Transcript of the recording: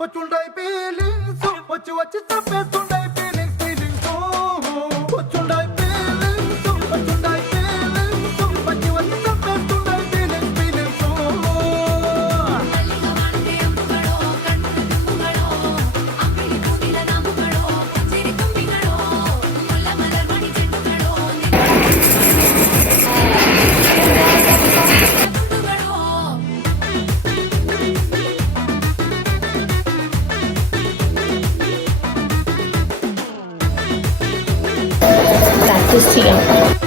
వచ్చుండై feelings వచ్చి వచ్చి చంపేస్తుండై feelings feelings వచ్చుండై feelings వచ్చుండై feelings వచ్చి వచ్చి చంపేస్తుండై ఫీలింగ్స్ ఫీలింగ్స్ మల్లిగా వాడితే అమ్ముగడో కన్ను తుమ్ముగడో అప్పిడి పూటిల నాముగడో చిరి కుంపిగడో ముల్ల మలర్ మణి చెట్టుగడో ప్రాక్టీస్ చేయాలి.